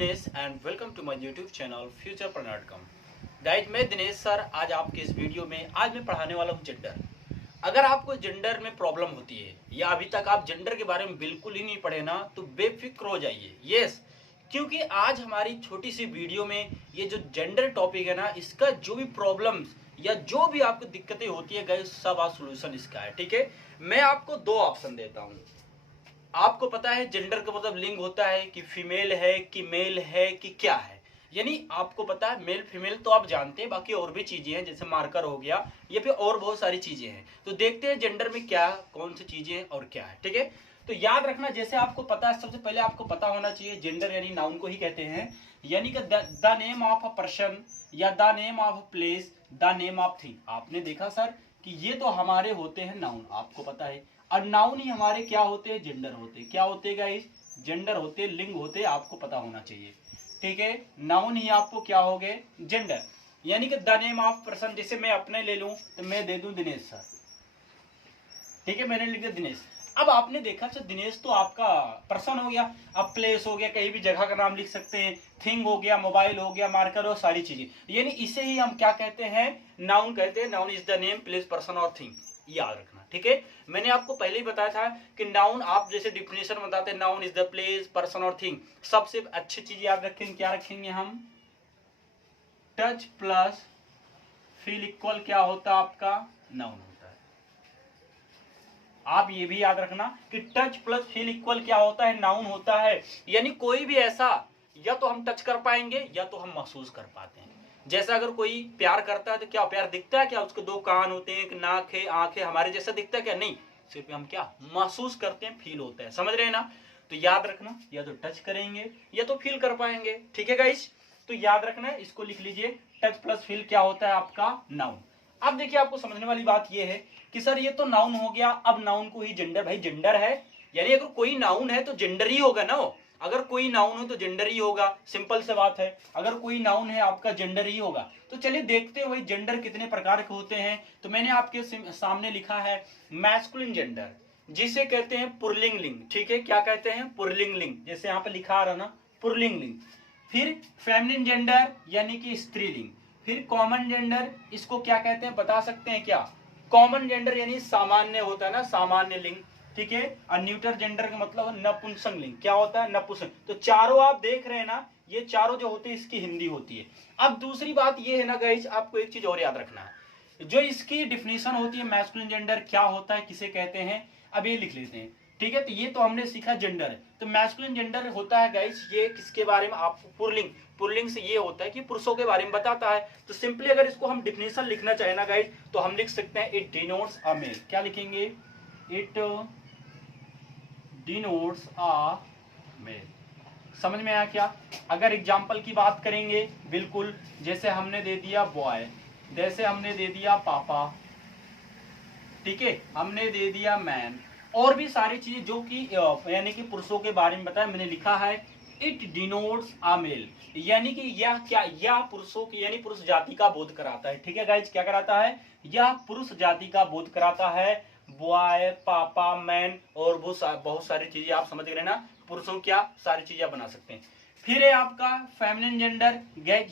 Dinesh and welcome to my YouTube channel futurepreneur dot com. Guys मैं Dinesh sir आज आपके इस वीडियो में आज मैं पढ़ाने वाला हूँ जेंडर। अगर आपको जेंडर में प्रॉब्लम होती है या अभी तक आप जेंडर के बारे में बिल्कुल ही नहीं पढ़े ना तो बेफिक्र हो जाइए। यस, क्योंकि आज हमारी छोटी सी वीडियो में ये जो जेंडर टॉपिक है ना, इसका जो भी प्रॉब्लम्स या जो भी आपको दिक्कतें होती है गाइस, सब आज सोल्यूशन इसका है। ठीक है, मैं आपको दो ऑप्शन देता हूँ। आपको पता है जेंडर का मतलब लिंग होता है कि फीमेल है कि मेल है कि क्या है, यानी आपको पता है मेल फीमेल तो आप जानते हैं, बाकी और भी चीजें हैं जैसे मार्कर हो गया या फिर और बहुत सारी चीजें हैं। तो देखते हैं जेंडर में क्या कौन सी चीजें हैं और क्या है। ठीक है, तो याद रखना जैसे आपको पता है, सबसे पहले आपको पता होना चाहिए जेंडर यानी नाउन को ही कहते हैं, यानी कि the name of a person या the name of a place, the name of thing. आपने देखा सर कि ये तो हमारे होते हैं नाउन, आपको पता है, और नाउन ही हमारे क्या होते हैं, जेंडर होते हैं। क्या होते हैं गाइस, जेंडर होते हैं, लिंग होते हैं, आपको पता होना चाहिए। ठीक है, नाउन ही आपको क्या हो गए, जेंडर, यानी कि द नेम ऑफ पर्सन। जैसे मैं अपने ले लूं तो मैं दे दूं दिनेश सर। ठीक है, मैंने लिख दिया दिनेश। अब आपने देखा सर दिनेश तो आपका पर्सन हो गया, अब प्लेस हो गया, कहीं भी जगह का नाम लिख सकते हैं, थिंग हो गया, मोबाइल हो गया, मार्कर हो, सारी चीजें, यानी इसे ही हम क्या कहते हैं, नाउन कहते हैं। Noun is the name place person और थिंग, याद रखना। ठीक है, मैंने आपको पहले ही बताया था कि नाउन आप जैसे डिफिनेशन बताते हैं, noun is the place person और थिंग। सबसे अच्छी चीज याद रखेंगे, क्या रखेंगे हम, टच प्लस फील इक्वल क्या होता है आपका, नाउन होता है। आप ये भी याद रखना कि टच प्लस फील इक्वल क्या होता है, नाउन होता है। यानी कोई भी ऐसा या तो हम टच कर पाएंगे या तो हम महसूस कर पाते हैं। जैसा अगर कोई प्यार करता है तो क्या प्यार दिखता है, क्या उसके दो कान होते हैं, एक नाक है, आंख है, हमारे जैसा दिखता है क्या, नहीं, सिर्फ हम क्या महसूस करते हैं, फील होता है। समझ रहे हैं ना, तो याद रखना या तो टच करेंगे या तो फील कर पाएंगे। ठीक है गाइस, तो याद रखना है, इसको लिख लीजिए, टच प्लस फील क्या होता है आपका, नाउन। अब देखिए आपको समझने वाली बात यह है कि सर ये तो नाउन हो गया, अब नाउन को ही जेंडर, भाई जेंडर है यानी अगर कोई नाउन है तो जेंडर ही होगा ना। वो अगर कोई नाउन हो तो जेंडर ही होगा, सिंपल से बात है। अगर कोई नाउन है आपका जेंडर ही होगा। तो चलिए देखते हैं भाई जेंडर कितने प्रकार के होते हैं। तो मैंने आपके सामने लिखा है मैस्कुलिन जेंडर, जिसे कहते हैं पुल्लिंग लिंग। ठीक है, क्या कहते हैं, पुल्लिंग लिंग, जैसे यहाँ पे लिखा आ रहा ना, पुल्लिंग लिंग। फिर फेमिनिन जेंडर यानी कि स्त्रीलिंग। फिर कॉमन जेंडर, इसको क्या कहते हैं बता सकते हैं क्या, कॉमन जेंडर यानी सामान्य होता है ना, सामान्य लिंग। ठीक है, और न्यूटर जेंडर का मतलब नपुंसक लिंग, क्या होता है, नपुंसक। तो चारों आप देख रहे हैं ना, ये चारों जो होते हैं इसकी हिंदी होती है। अब दूसरी बात ये है ना गाइस, आपको एक चीज और याद रखना है, जो इसकी डिफिनेशन होती है मैस्कुलिन जेंडर क्या होता है, किसे कहते हैं, अब ये लिख लेते हैं। ठीक है, तो ये तो हमने सीखा जेंडर है। तो मैस्कुलिन जेंडर होता है गाइस, ये किसके बारे में, आपको पुल्लिंग, पुल्लिंग से ये होता है कि पुरुषों के बारे में बताता है। तो सिंपली अगर इसको हम डिफिनेशन लिखना चाहे ना गाइस, तो हम लिख सकते हैं इट डिनोट्स अ मेल। क्या लिखेंगे, इट डिनोट्स अ मेल। समझ में आया क्या। अगर एग्जाम्पल की बात करेंगे, बिल्कुल जैसे हमने दे दिया बॉय, जैसे हमने दे दिया पापा, ठीक है, हमने दे दिया मैन, और भी सारी चीजें जो कि यानी कि पुरुषों के बारे में बताया, मैंने लिखा है इट डिनोट्स अ मेल, यानी कि यह क्या, यह पुरुषों की यानी पुरुष जाति का बोध कराता है। ठीक है गाइज, क्या कराता है, यह पुरुष जाति का बोध कराता है। बॉय, पापा, मैन और बहुत सारी चीजें आप समझ गए ना, पुरुषों क्या सारी चीजें बना सकते हैं। फिर है आपका फेमिनिन जेंडर,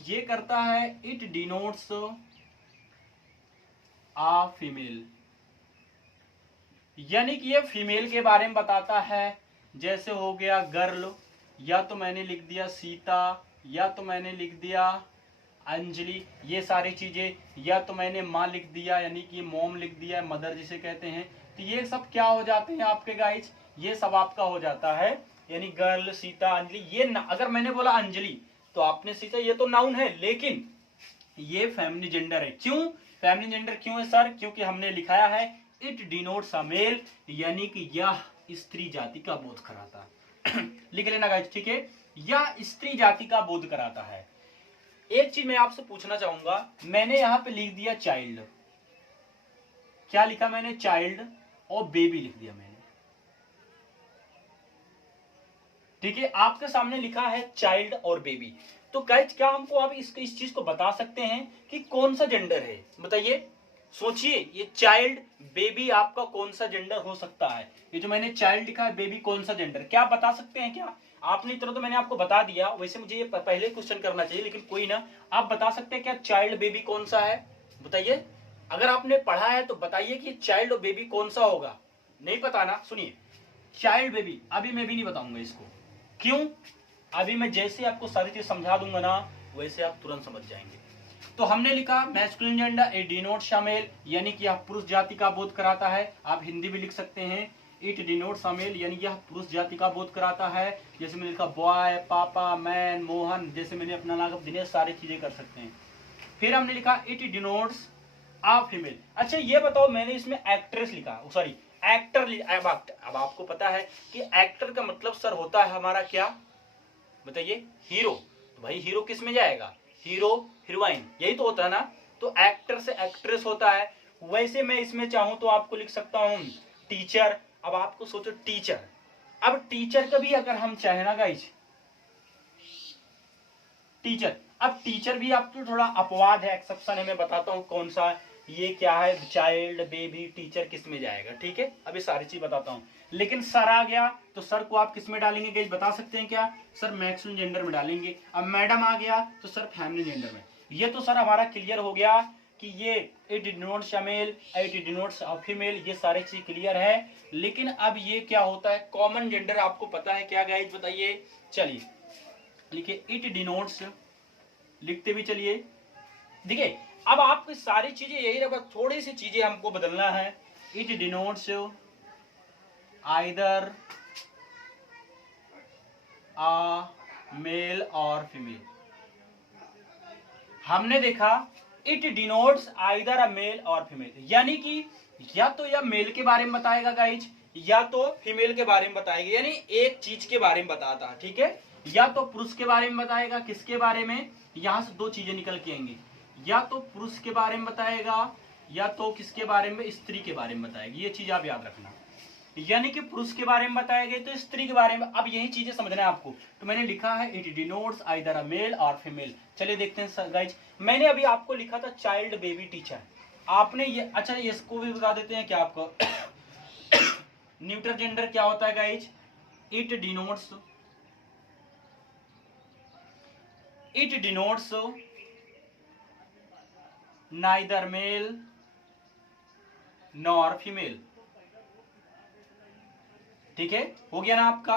ये करता है इट डिनोट्स अ फीमेल, यानी कि ये फीमेल के बारे में बताता है। जैसे हो गया गर्ल, या तो मैंने लिख दिया सीता, या तो मैंने लिख दिया अंजलि, ये सारी चीजें, या तो मैंने माँ लिख दिया यानी कि मोम लिख दिया, मदर जिसे कहते हैं। तो ये सब क्या हो जाते हैं आपके गाइज, ये सब आपका हो जाता है, यानी गर्ल, सीता, अंजलि। ये अगर मैंने बोला अंजलि तो आपने सीता, ये तो नाउन है, लेकिन ये फेमिनिन जेंडर है। क्यों फेमिनिन जेंडर क्यों है सर, क्योंकि हमने लिखाया है इट डिनोट्स अ मेल, यानी कि यह स्त्री जाति का बोध कराता है। लिख लेना गाइस, ठीक है, यह स्त्री जाति का बोध कराता है। एक चीज मैं आपसे पूछना चाहूंगा, मैंने यहां पे लिख दिया चाइल्ड, क्या लिखा मैंने, चाइल्ड, और बेबी लिख दिया मैंने। ठीक है, आपके सामने लिखा है चाइल्ड और बेबी। तो गाइस क्या हमको अब इस चीज को बता सकते हैं कि कौन सा जेंडर है, बताइए, सोचिए, ये चाइल्ड, बेबी आपका कौन सा जेंडर हो सकता है। ये जो मैंने चाइल्ड लिखा है, बेबी कौन सा जेंडर, क्या बता सकते हैं क्या, आपने इतना तो मैंने आपको बता दिया, वैसे मुझे ये पहले क्वेश्चन करना चाहिए, लेकिन कोई ना। आप बता सकते हैं क्या चाइल्ड बेबी कौन सा है? बताइए, अगर आपने पढ़ा है तो बताइए कि चाइल्ड और बेबी कौन सा होगा। नहीं पता ना, सुनिए, चाइल्ड बेबी अभी मैं भी नहीं बताऊंगा इसको। क्यों? अभी मैं जैसे आपको सारी चीज समझा दूंगा ना, वैसे आप तुरंत समझ जाएंगे। तो हमने लिखा masculine gender, it denotes male, यानी कि यह पुरुष जाति का बोध कराता है। आप हिंदी भी लिख सकते हैं, इट डिनोट्स मेल, यानी यह पुरुष जाति का बोध कराता है। जैसे मैंने लिखा बॉय, पापा, मैन, मोहन, जैसे मैंने अपना नाम दिनेश, सारी चीजें कर सकते हैं। फिर हमने लिखा इट डिनोट्स आ फीमेल। अच्छा ये बताओ, मैंने इसमें एक्ट्रेस लिखा, सॉरी एक्टर। अब आपको पता है कि एक्टर का मतलब सर होता है हमारा क्या? बताइए, हीरो। तो भाई हीरो किस में जाएगा? हीरो, हीरोइन, यही तो होता है ना। तो एक्टर से एक्ट्रेस होता है। वैसे मैं इसमें चाहूं तो आपको लिख सकता हूं टीचर। अब आपको सोचो टीचर, अब टीचर का भी अगर हम चाहे ना गाइज, टीचर, अब टीचर भी आपको थोड़ा अपवाद है, एक्सेप्शन है, मैं बताता हूं कौन सा। ये क्या है? चाइल्ड, बेबी, टीचर किस में जाएगा? ठीक है, अभी सारी चीज बताता हूं। लेकिन सर आ गया तो सर को आप किस में डालेंगे गाइस, बता सकते हैं क्या? सर मैक्सिमम जेंडर में डालेंगे। अब मैडम आ गया तो सर फैमिली जेंडर में। ये तो सर हमारा क्लियर हो गया कि ये it denotes male, it denotes female, ये सारी चीज क्लियर है। लेकिन अब ये क्या होता है कॉमन जेंडर, आपको पता है क्या गाइस? बताइए। चलिए लिखिए, इट डिनोट्स, लिखते भी चलिए। देखिए, अब आपकी सारी चीजें यही रहा, थोड़ी सी चीजें हमको बदलना है। It denotes either a male or female. हमने देखा it denotes either a male or female, यानी कि या तो यह मेल के बारे में बताएगा गाइज, या तो फीमेल के बारे में बताएगा, यानी एक चीज के बारे में बताता है। ठीक है, या तो पुरुष के बारे में बताएगा, किसके बारे में? यहां से दो चीजें निकल के आएंगी, या तो पुरुष के बारे में बताएगा, या तो किसके बारे में? स्त्री के बारे में बताएगी। ये चीज आप याद रखना, यानी कि पुरुष के बारे में बताया गया तो स्त्री के बारे में। अब यही चीजें समझना है आपको। तो मैंने लिखा है it denotes either a male or female. चलिए देखते हैं गाइज, मैंने अभी आपको लिखा था चाइल्ड, बेबी, टीचर। आपने ये, अच्छा इसको भी बता देते हैं क्या आपको न्यूटर जेंडर क्या होता है guys? It denotes neither male nor female. ठीक है, हो गया ना आपका?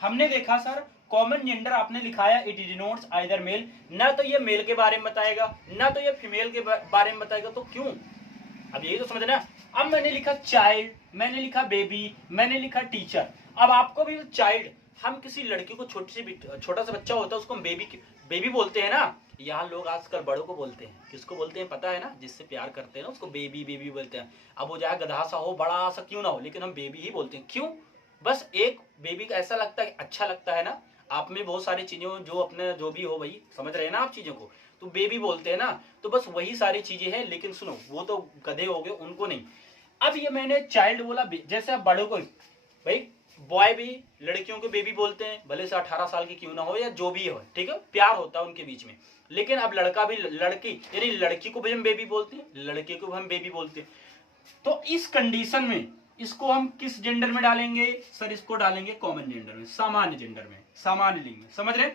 हमने देखा सर कॉमन जेंडर आपने लिखाया इट डिनोट्स आइदर मेल, ना तो ये मेल के बारे में बताएगा, ना तो ये फीमेल के बारे में बताएगा। तो क्यों? अब यही तो समझना। अब मैंने लिखा चाइल्ड, मैंने लिखा बेबी, मैंने लिखा टीचर। अब आपको भी चाइल्ड, हम किसी लड़की को छोटा सा बच्चा होता है उसको हम बेबी बोलते हैं ना। यहाँ लोग आजकल बड़ों को बोलते हैं, किसको बोलते हैं पता है ना? जिससे प्यार करते हैं ना उसको बेबी बेबी बोलते हैं। अब वो चाहे गधा सा हो, बड़ा सा क्यों ना हो, लेकिन हम बेबी ही बोलते हैं। क्यों? बस एक बेबी का ऐसा लगता है, अच्छा लगता है ना। आप में बहुत सारी चीजें जो अपने जो भी हो भाई, समझ रहे हैं ना आप चीजों को, तो बेबी बोलते हैं ना। तो बस वही सारी चीजें हैं, लेकिन सुनो वो तो गधे हो गए, उनको नहीं। अब ये मैंने चाइल्ड बोला, जैसे आप बड़ों को भाई, बॉय भी लड़कियों को बेबी बोलते हैं, भले से 18 साल की क्यों ना हो या जो भी हो, ठीक है, प्यार होता है उनके बीच में। लेकिन अब लड़का भी, लड़की यानी लड़की को भी हम बेबी बोलते हैं, लड़के को भी हम बेबी बोलते हैं। तो इस कंडीशन में इसको हम किस जेंडर में डालेंगे सर? इसको डालेंगे कॉमन जेंडर में, सामान्य जेंडर में, सामान्य लिंग में। समझ रहे?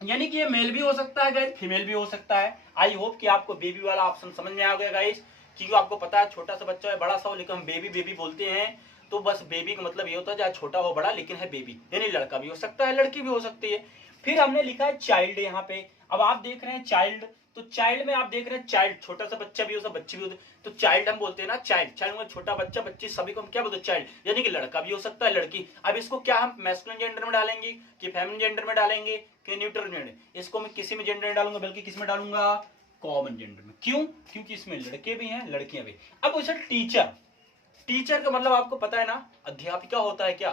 यानी कि ये मेल भी हो सकता है गाइस, फीमेल भी हो सकता है। आई होप कि आपको बेबी वाला ऑप्शन समझ में आ गया गाइस, क्योंकि आपको पता है छोटा सा बच्चा है, बड़ा सा हो, लेकिन हम बेबी बेबी बोलते हैं। तो बस बेबी का मतलब ये होता है चाहे छोटा हो बड़ा, लेकिन है बेबी, यानी लड़का भी हो सकता है, लड़की भी हो सकती है। फिर हमने लिखा है चाइल्ड यहाँ पे। अब आप देख रहे हैं चाइल्ड, तो चाइल्ड में आप देख रहे हैं चाइल्ड, छोटा सा बच्चा भी हो सकता, बच्ची भी हो। तो चाइल्ड हम बोलते हैं ना, चाइल्ड, चाइल्ड में छोटा बच्चा, बच्ची, सभी को हम क्या बोलते हैं? चाइल्ड, यानी कि लड़का भी हो सकता है, लड़की। अब इसको क्या हम मैस्कुलिन जेंडर में डालेंगे कि फेमिनिन जेंडर में डालेंगे कि न्यूट्रल जेंडर? इसको मैं किसी में जेंडर नहीं डालूंगा, बल्कि किस में डालूंगा? कॉमन जेंडर में। क्यों? क्योंकि इसमें लड़के भी हैं, लड़कियां भी। अब उसे टीचर, टीचर का मतलब आपको पता है ना, अध्यापिका होता है क्या?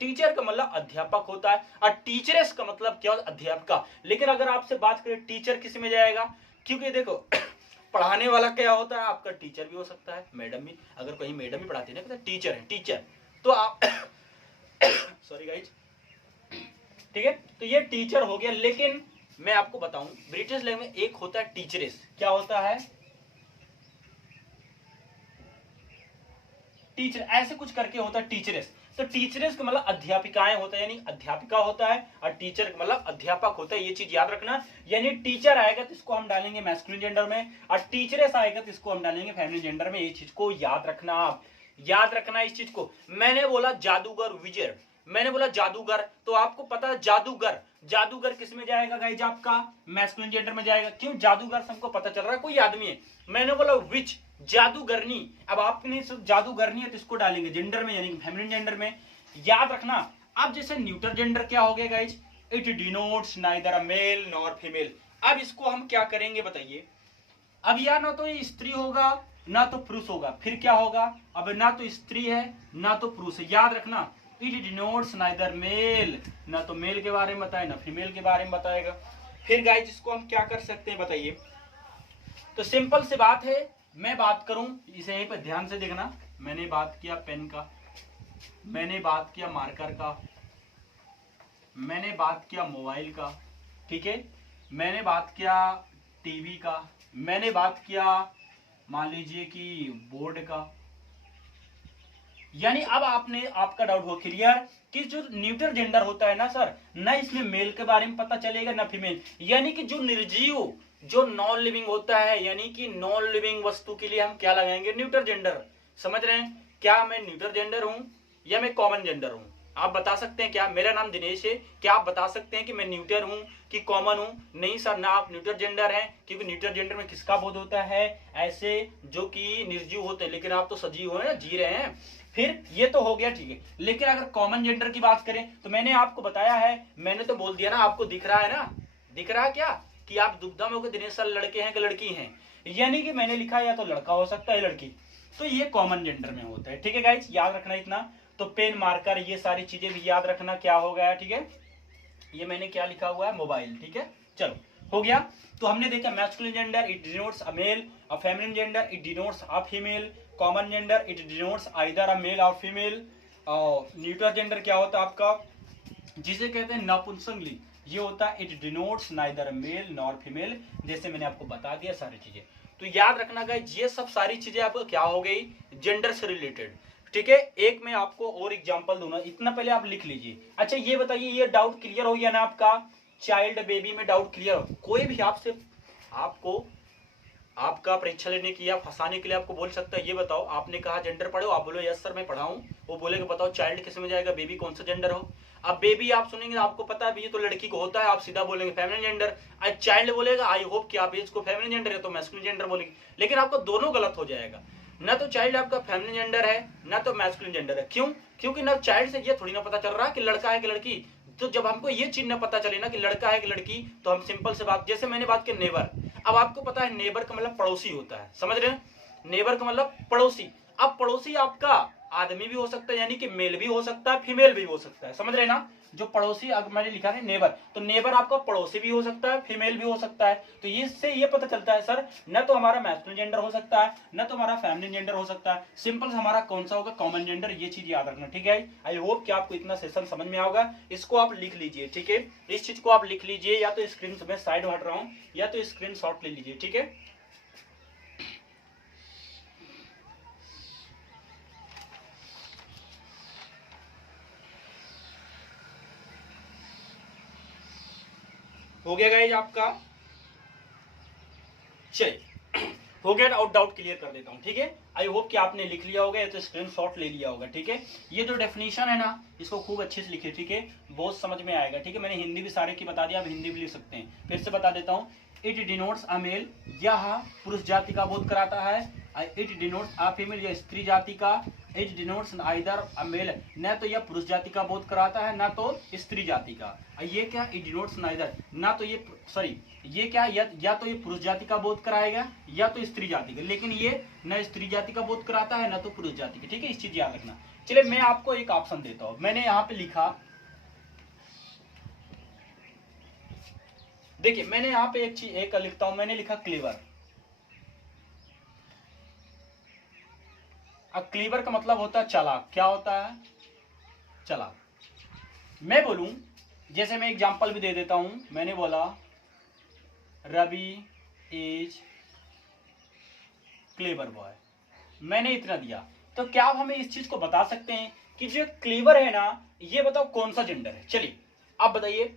टीचर का मतलब अध्यापक होता है, और टीचरेस का मतलब क्या? अध्यापिका। लेकिन अगर आपसे बात करें टीचर किस में जाएगा? क्योंकि देखो पढ़ाने वाला क्या होता है आपका? टीचर भी हो सकता है, मैडम भी, अगर कहीं मैडम भी पढ़ाती है ना, टीचर है, टीचर। तो आप सॉरी गाइज, ठीक है, तो ये टीचर हो गया। लेकिन मैं आपको बताऊं, ब्रिटिश लैंग्वेज में एक होता है टीचरेस। क्या होता है? टीचर, ऐसे कुछ करके होता है टीचरेस। तो टीचरेस का मतलब अध्यापिकाएं होता है, यानी अध्यापिका होता है, और टीचर का मतलब अध्यापक होता है। ये चीज याद रखना। यानी टीचर आएगा तो इसको हम डालेंगे मैस्कुलिन जेंडर में, और टीचरेस आएगा तो इसको हम डालेंगे फेमिनिन जेंडर में। ये चीज को याद रखना, आप याद रखना इस चीज को। मैंने बोला जादूगर विजय, मैंने बोला जादूगर, तो आपको पता है जादूगर, जादूगर किस में जाएगा गाइज, आपका मैस्कुलिन जेंडर में जाएगा। क्यों? जादूगर हमको पता चल रहा है कोई आदमी है। मैंने बोला विच, जादूगरनी, अब आपने जादूगरनी है तो इसको डालेंगे जेंडर में, यानी फेमिनिन जेंडर में। याद रखना। अब जैसे न्यूटर जेंडर क्या हो गया guys, it denotes neither a male nor female. अब इसको हम क्या करेंगे बताइए। अब या ना तो ये स्त्री होगा ना तो पुरुष होगा, फिर क्या होगा, अब ना तो स्त्री है ना तो पुरुष है। याद रखना, इट डिनोट्स नाइदर मेल, ना तो मेल के बारे में बताए ना फीमेल के बारे में बताएगा। फिर गाइज इसको हम क्या कर सकते हैं बताइए। तो सिंपल सी बात है, मैं बात करूं, इसे यहीं पर ध्यान से देखना। मैंने बात किया पेन का, मैंने बात किया मार्कर का, मैंने बात किया मोबाइल का, ठीक है, मैंने बात किया टीवी का, मैंने बात किया मान लीजिए कि बोर्ड का। यानी अब आपने, आपका डाउट हो क्लियर कि जो न्यूटर जेंडर होता है ना सर, ना इसमें मेल के बारे में पता चलेगा ना फीमेल। यानी कि जो निर्जीव, जो नॉन लिविंग होता है, यानी कि नॉन लिविंग वस्तु के लिए हम क्या लगाएंगे, न्यूटर जेंडर। समझ रहे हैं? क्या मैं न्यूटर जेंडर हूं या मैं कॉमन जेंडर हूं? आप बता सकते हैं क्या? मेरा नाम दिनेश है, क्या आप बता सकते हैं कि मैं न्यूटर हूं कि कॉमन हूं? नहीं सर, ना आप न्यूटर जेंडर हैं, क्योंकि न्यूटर जेंडर में किसका बोध होता है, ऐसे जो कि निर्जीव होते हैं, लेकिन आप तो सजीव हैं, जी रहे हैं। फिर ये तो हो गया, ठीक है। लेकिन अगर कॉमन जेंडर की बात करें तो मैंने आपको बताया है, मैंने तो बोल दिया ना, आपको दिख रहा है ना, दिख रहा है क्या कि आप दुविधा में हो कि दिनेश सर लड़के हैं कि लड़की हैं। यानी कि मैंने लिखा या तो लड़का हो सकता है लड़की, तो ये कॉमन जेंडर में होता है। ठीक है गाइस, याद रखना इतना। तो पेन मार्कर ये सारी चीजें भी याद रखना क्या हो गया, ठीक है। ये मैंने क्या लिखा हुआ है, मोबाइल, ठीक है। चलो हो गया। तो हमने देखा masculine gender it denotes a male, a feminine gender it denotes a female, common gender it denotes either a male or female. Neuter gender क्या होता है आपका, जिसे कहते हैं नपुंसकलिंग, ये होता है it denotes neither male nor female. जैसे मैंने आपको बता दिया सारी चीजें। तो याद रखना गाइस, ये सब सारी चीजें आपको क्या हो गई, जेंडर से रिलेटेड। ठीक है, एक मैं आपको और एग्जांपल दूंगा, इतना पहले आप लिख लीजिए। अच्छा ये बताइए, ये डाउट क्लियर हो गया ना आपका, चाइल्ड बेबी में डाउट क्लियर हो? कोई भी आपसे, आपको आपका परीक्षा लेने की या फंसाने के लिए आपको बोल सकता है, ये बताओ आपने कहा जेंडर पढ़ो, आप बोलो यस सर मैं पढ़ा हूं, वो बोलेगा बताओ चाइल्ड किस में जाएगा, बेबी कौन सा जेंडर हो। अब बेबी आप सुनेंगे आपको पता है ये तो लड़की को होता है, आप सीधा बोलेंगे फेमिनिन जेंडर। आज चाइल्ड बोलेगा आई होप कि आप इसको फेमिनिन जेंडर है तो मैस्कुलिन जेंडर बोलेंगे, लेकिन आपको दोनों गलत हो जाएगा। ना तो चाइल्ड आपका फेमिनिन जेंडर है ना तो मैस्कुलिन जेंडर है। क्यों? क्योंकि ना चाइल्ड से ये थोड़ी ना पता चल रहा है कि लड़का है कि लड़की। तो जब हमको ये चीज ना पता चले ना कि लड़का है कि लड़की, तो हम सिंपल से बात, जैसे मैंने बात की नेबर, अब आपको पता है नेबर का मतलब पड़ोसी होता है, समझ रहे हैं? नेबर का मतलब पड़ोसी। अब पड़ोसी आपका आदमी भी हो सकता है, यानी कि मेल भी हो सकता है फीमेल भी हो सकता है, समझ रहे ना? जो पड़ोसी, अगर मैंने लिखा है नेबर, तो नेबर आपका पड़ोसी भी हो सकता है फीमेल भी हो सकता है। तो इससे ये पता चलता है सर, न तो हमारा मैस्कुलिन जेंडर हो सकता है न तो हमारा फेमिनिन जेंडर हो सकता है। सिंपल हमारा कौन सा होगा, कॉमन जेंडर। ये चीज याद रखना, ठीक है। आई होप कि आपको इतना सेशन समझ में आएगा। इसको आप लिख लीजिए, ठीक है। इस चीज को आप लिख लीजिए, या तो स्क्रीन में साइड हट रहा हूं, या तो स्क्रीन शॉट ले लीजिए, ठीक है। हो गया गाइस आपका, चलिए हो गया। और डाउट क्लियर कर देता हूं, ठीक है। आई होप कि आपने लिख लिया होगा या तो स्क्रीनशॉट ले लिया होगा, ठीक है। ये जो डेफिनेशन है ना, इसको खूब अच्छे से लिखिए, ठीक है, बहुत समझ में आएगा, ठीक है। मैंने हिंदी भी सारे की बता दिया, आप हिंदी भी लिख सकते हैं। फिर से बता देता हूं, इट डिनोट्स अ मेल, यह पुरुष जाति का बोध कराता है। इट डिनोट्स अ फीमेल, यह स्त्री जाति का। It denotes either a male, न तो यह पुरुष जाति का बोध कराता है ना तो स्त्री जाति का। ये क्या, इट डिनोट्स नाइदर, ना तो ये, सॉरी ये क्या, या तो ये पुरुष जाति का बोध कराएगा या तो स्त्री जाति का, लेकिन ये न स्त्री जाति का बोध कराता है ना तो पुरुष जाति का, ठीक है। इस चीज याद रखना। चलिए मैं आपको एक ऑप्शन देता हूं, मैंने यहां पे लिखा, देखिए मैंने यहां पे एक चीज एक लिखता हूं, मैंने लिखा क्लीवर। अब क्लीवर का मतलब होता है चालाक। क्या होता है, चालाक। मैं बोलूं, जैसे मैं एग्जांपल भी दे देता हूं, मैंने बोला रवि इज क्लेवर बॉय, मैंने इतना दिया। तो क्या आप हमें इस चीज को बता सकते हैं कि जो क्लीवर है ना, ये बताओ कौन सा जेंडर है? चलिए आप बताइए,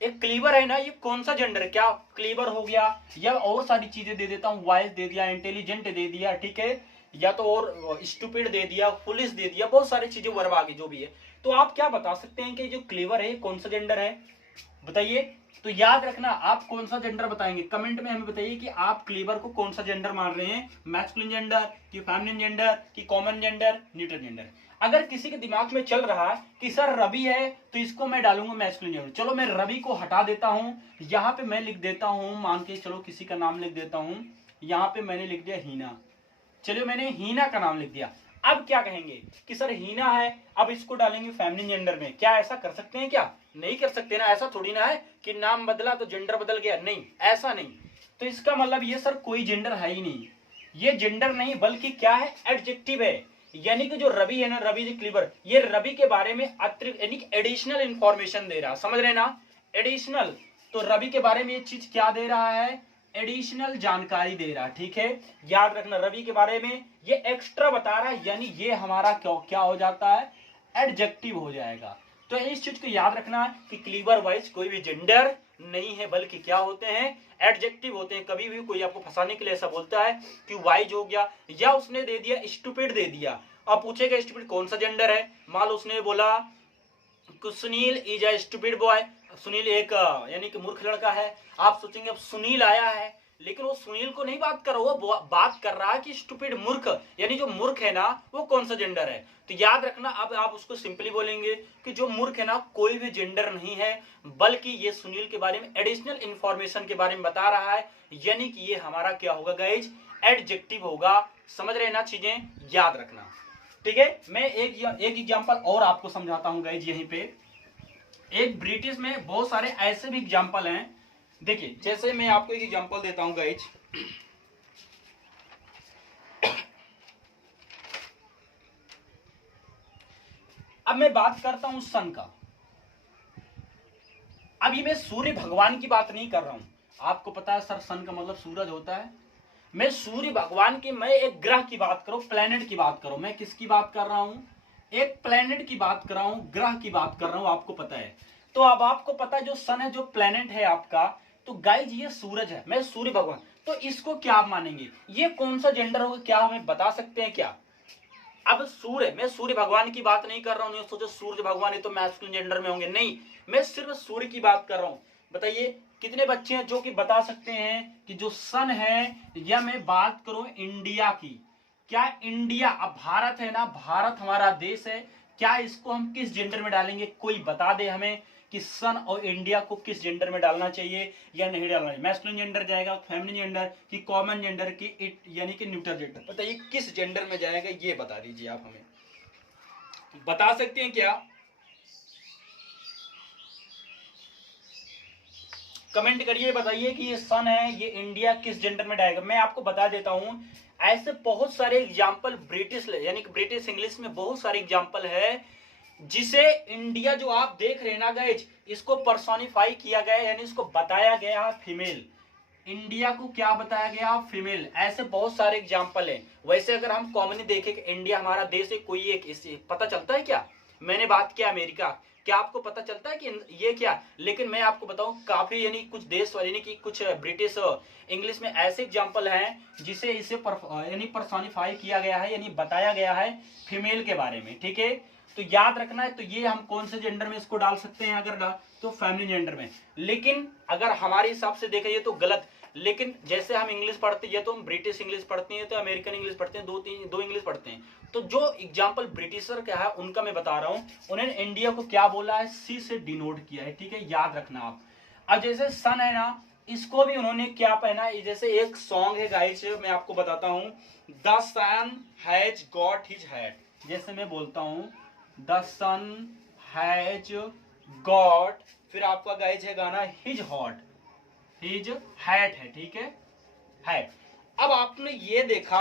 एक क्लीवर है ना, ये कौन सा जेंडर है? क्या क्लीवर हो गया, या और सारी चीजें दे देता हूँ, वाइज दे दिया, इंटेलिजेंट दे दिया, ठीक है, या तो और स्टूपिड दे दिया, फुलिश दे दिया, बहुत सारी चीजें वर्ब आगे जो भी है। तो आप क्या बता सकते हैं कि जो क्लीवर है कौन सा जेंडर है? बताइए। तो याद रखना, आप कौन सा जेंडर बताएंगे कमेंट में हमें बताइए कि आप क्लीवर को कौन सा जेंडर मान रहे हैं, मैस्कुलिन जेंडर कि फेमिनिन जेंडर कि कॉमन जेंडर, न्यूट्रल जेंडर। अगर किसी के दिमाग में चल रहा है कि सर रवि है तो इसको मैं डालूंगा मैस्कुलिन जेंडर, चलो मैं रवि को हटा देता हूं, यहां पे मैं लिख देता हूं, मान के चलो किसी का नाम लिख देता हूं, यहां पे मैंने लिख दिया हीना, चलिए मैंने हीना का नाम लिख दिया। अब क्या कहेंगे कि सर हीना है, अब इसको डालेंगे फेमिनिन जेंडर में, क्या ऐसा कर सकते हैं? क्या नहीं कर सकते ना, ऐसा थोड़ी ना है कि नाम बदला तो जेंडर बदल गया, नहीं ऐसा नहीं। तो इसका मतलब ये सर कोई जेंडर है ही नहीं, ये जेंडर नहीं बल्कि क्या है, एडजेक्टिव है। यानी कि जो रवि है ना, रवि द क्लीवर, ये रवि के बारे में अतिरिक्त यानी एडिशनल इंफॉर्मेशन दे रहा, समझ रहे ना, एडिशनल। तो रवि के बारे में ये चीज क्या दे रहा है, एडिशनल जानकारी दे रहा है, ठीक है। याद रखना रवि के बारे में ये एक्स्ट्रा बता रहा है, यानी ये हमारा क्या हो जाता है, एडजेक्टिव हो जाएगा। तो इस चीज को याद रखना कि क्लीवर वाइज कोई भी जेंडर नहीं है, बल्कि क्या होते हैं, एडजेक्टिव होते हैं। कभी भी कोई आपको फंसाने के लिए ऐसा बोलता है कि वाइज हो गया, या उसने दे दिया स्टूपिड दे दिया, अब पूछेगा स्टूपिड कौन सा जेंडर है, मान लो उसने बोला Sunil is a stupid boy, Sunil एक यानी कि मूर्ख लड़का है, आप सोचेंगे अब सुनील आया है, लेकिन वो सुनील को नहीं बात कर रहा, वो बात कर रहा है कि स्टूपिड मूर्ख, यानी जो मूर्ख है ना वो कौन सा जेंडर है। तो याद रखना, अब आप उसको सिंपली बोलेंगे कि जो मूर्ख है ना कोई भी जेंडर नहीं है, बल्कि ये सुनील के बारे में एडिशनल इंफॉर्मेशन के बारे में बता रहा है, यानी कि ये हमारा क्या होगा गाइज, एडजेक्टिव होगा। समझ रहे ना, चीजें याद रखना, ठीक है। मैं एक एग्जांपल और आपको समझाता हूं गाइज, यहीं पे एक ब्रिटिश में बहुत सारे ऐसे भी एग्जांपल हैं। देखिए जैसे मैं आपको एक एग्जांपल देता हूं गाइज, अब मैं बात करता हूं सन का। अभी मैं सूर्य भगवान की बात नहीं कर रहा हूं, आपको पता है सर सन का मतलब सूरज होता है, मैं सूर्य भगवान की, मैं एक ग्रह की बात करूं, प्लेनेट की बात करूं, मैं किसकी बात कर रहा हूं, एक प्लेनेट की बात कर रहा हूं, ग्रह की बात कर रहा हूं, आपको पता है। तो अब आपको पता है जो सन है, जो प्लेनेट है आपका, तो गाइज ये सूरज है, मैं सूर्य भगवान, तो इसको क्या आप मानेंगे, ये कौन सा जेंडर होगा, क्या हमें बता सकते हैं क्या? अब सूर्य, मैं सूर्य भगवान की बात नहीं कर रहा हूं, सोचो सूर्य भगवान है तो मैस्कुलिन जेंडर में होंगे, नहीं, मैं सिर्फ सूर्य की बात कर रहा हूं। बताइए कितने बच्चे हैं जो कि बता सकते हैं कि जो सन है, या मैं बात करूं इंडिया की, क्या इंडिया, अब भारत है ना, भारत हमारा देश है, क्या इसको हम किस जेंडर में डालेंगे, कोई बता दे हमें कि सन और इंडिया को किस जेंडर में डालना चाहिए या नहीं डालना चाहिए, मैस्कुलिन जेंडर जाएगा, फेमिनिन जेंडर कि कॉमन जेंडर की इट यानी कि न्यूट्रल जेंडर, बताइए किस जेंडर में जाएगा, ये बता दीजिए आप हमें, बता सकते हैं क्या? कमेंट करिए, बताइए कि ये सन है, ये इंडिया किस जेंडर में डालेगा। मैं आपको बता देता हूं, ऐसे बहुत सारे एग्जाम्पल ब्रिटिश यानी कि ब्रिटिश इंग्लिश में बहुत सारे एग्जाम्पल है, जिसे इंडिया जो आप देख रहे हैं ना गाइज, इसको पर्सोनिफाई किया गया, यानी इसको बताया गया फीमेल, इंडिया को क्या बताया गया, फीमेल। ऐसे बहुत सारे एग्जाम्पल हैं। वैसे अगर हम कॉमनली देखें कि इंडिया हमारा देश है, कोई एक इससे पता चलता है क्या? मैंने बात किया अमेरिका, क्या आपको पता चलता है कि ये क्या? लेकिन मैं आपको बताऊं काफी यानी कुछ देश यानी कि कुछ ब्रिटिश इंग्लिश में ऐसे एग्जाम्पल हैं जिसे इसे यानी पर्सोनिफाई किया गया है, यानी बताया गया है फीमेल के बारे में, ठीक है। तो याद रखना है, तो ये हम कौन से जेंडर में इसको डाल सकते हैं, अगर डाल तो फेमिनिन जेंडर में। लेकिन अगर हमारे हिसाब से देखा ये तो गलत, लेकिन जैसे हम इंग्लिश पढ़ते हैं तो हम ब्रिटिश इंग्लिश पढ़ते हैं, तो अमेरिकन इंग्लिश पढ़ते हैं, दो इंग्लिश पढ़ते हैं। तो जो एग्जाम्पल ब्रिटिशर का है उनका मैं बता रहा हूं, उन्होंने इंडिया को क्या बोला है, सी से डिनोट किया है, ठीक है, याद रखना आप। अब जैसे सन है ना, इसको भी उन्होंने क्या पहना है, जैसे एक सॉन्ग है गाइस, मैं आपको बताता हूं, the sun has got his hat, जैसे मैं बोलता हूं द सन हैज गॉट, फिर आपका गाइज है गाना हिज हॉट, हिज हैट है, ठीक है, हैट। अब आपने ये देखा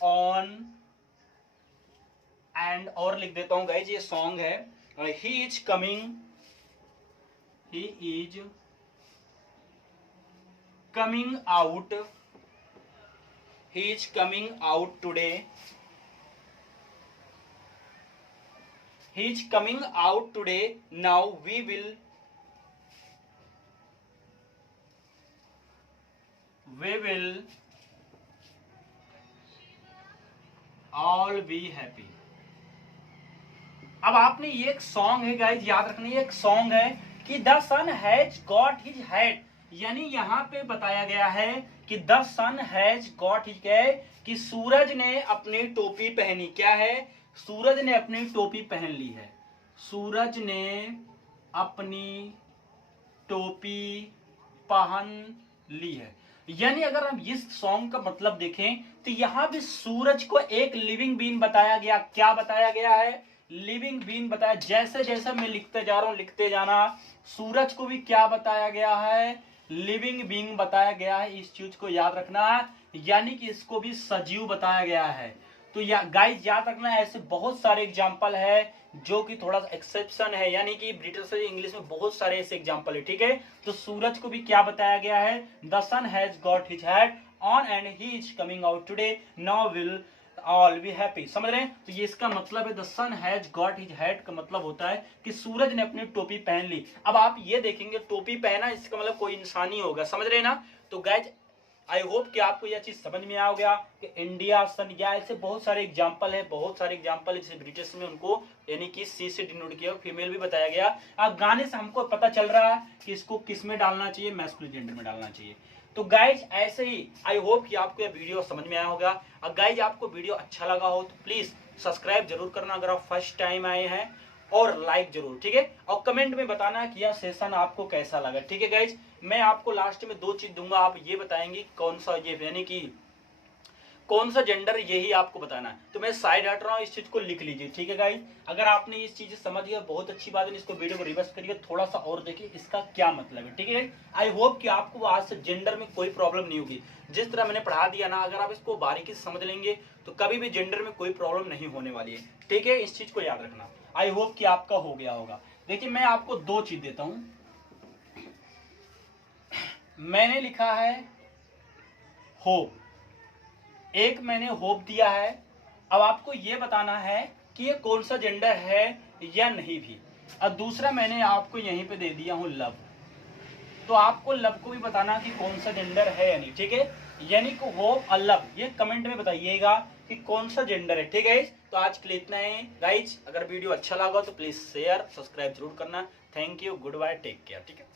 ऑन एंड, और लिख देता हूं गाइज, ये सॉन्ग है, ही is coming, he is coming out, he is coming out today, he is coming out today. Now we will all be happy. अब आपने ये एक सॉन्ग है गाइज, याद रखना ये एक सॉन्ग है कि the sun has got his hat, यानी यहाँ पे बताया गया है कि the sun has got his hat, कि सूरज ने अपनी टोपी पहनी। क्या है? सूरज ने अपनी टोपी पहन ली है। सूरज ने अपनी टोपी पहन ली है। यानी अगर हम इस सॉन्ग का मतलब देखें तो यहाँ भी सूरज को एक लिविंग बीइंग बताया गया। क्या बताया गया है? लिविंग बीइंग बताया। जैसे जैसे मैं लिखते जा रहा हूं लिखते जाना, सूरज को भी क्या बताया गया है? लिविंग बीइंग बताया गया है। इस चीज को याद रखना है, यानी कि इसको भी सजीव बताया गया है। तो गाइस याद रखना, ऐसे बहुत सारे एग्जाम्पल है जो कि थोड़ा सा एक्सेप्शन है, यानी कि ब्रिटिश इंग्लिश में बहुत सारे ऐसे एग्जाम्पल है। ठीक है, तो सूरज को भी क्या बताया गया है? The sun has got his hat on and he is coming out today, now will all be happy. समझ रहे हैं? तो ये इसका मतलब है the sun has got his hat का मतलब होता है कि सूरज ने अपनी टोपी पहन ली। अब आप ये देखेंगे टोपी पहना, इसका मतलब कोई इंसान ही होगा। समझ रहे हैं ना? तो गाइज आई होप कि आपको यह चीज समझ में आ गया कि इंडिया सन, या ऐसे बहुत सारे एग्जाम्पल है, बहुत सारे एग्जाम्पल है। जैसे ब्रिटिश में उनको यानी कि सी से डिनोट किया, फीमेल भी बताया गया। अब गाने से हमको पता चल रहा है कि इसको किस में डालना चाहिए, मैस्कुलिन जेंडर में डालना चाहिए। तो गाइज ऐसे ही आई होप कि आपको यह वीडियो समझ में आया होगा। अब गाइज आपको वीडियो अच्छा लगा हो तो प्लीज सब्सक्राइब जरूर करना अगर आप फर्स्ट टाइम आए हैं, और लाइक जरूर। ठीक है, और कमेंट में बताना कि यह सेशन आपको कैसा लगा। ठीक है गाइज, मैं आपको लास्ट में 2 चीज दूंगा, आप ये बताएंगे कौन सा, ये यानी कि कौन सा जेंडर, यही आपको बताना है। तो मैं साइड हट रहा हूँ, इस चीज को लिख लीजिए। ठीक है गाइज, अगर आपने इस चीज समझ गया बहुत अच्छी बात है। इसको वीडियो को रिवर्स करिए, थोड़ा सा और देखिए इसका क्या मतलब है। ठीक है गाइज, आई होप कि आपको आज से जेंडर में कोई प्रॉब्लम नहीं होगी। जिस तरह मैंने पढ़ा दिया ना, अगर आप इसको बारीकी से समझ लेंगे तो कभी भी जेंडर में कोई प्रॉब्लम नहीं होने वाली है। ठीक है, इस चीज को याद रखना। आई होप कि आपका हो गया होगा। देखिए मैं आपको 2 चीज देता हूं। मैंने लिखा है होप, एक मैंने होप दिया है। अब आपको यह बताना है कि ये कौन सा जेंडर है या नहीं भी। अब दूसरा मैंने आपको यहीं पे दे दिया हूं लव, तो आपको लव को भी बताना कि कौन सा जेंडर है या नहीं। ठीक है, यानी कि होप और लव, ये कमेंट में बताइएगा कि कौन सा जेंडर है। ठीक है, तो आज के लिए इतना है गाइज। अगर वीडियो अच्छा लगा तो प्लीज शेयर सब्सक्राइब जरूर करना। Thank you, goodbye, take care. ठीक है।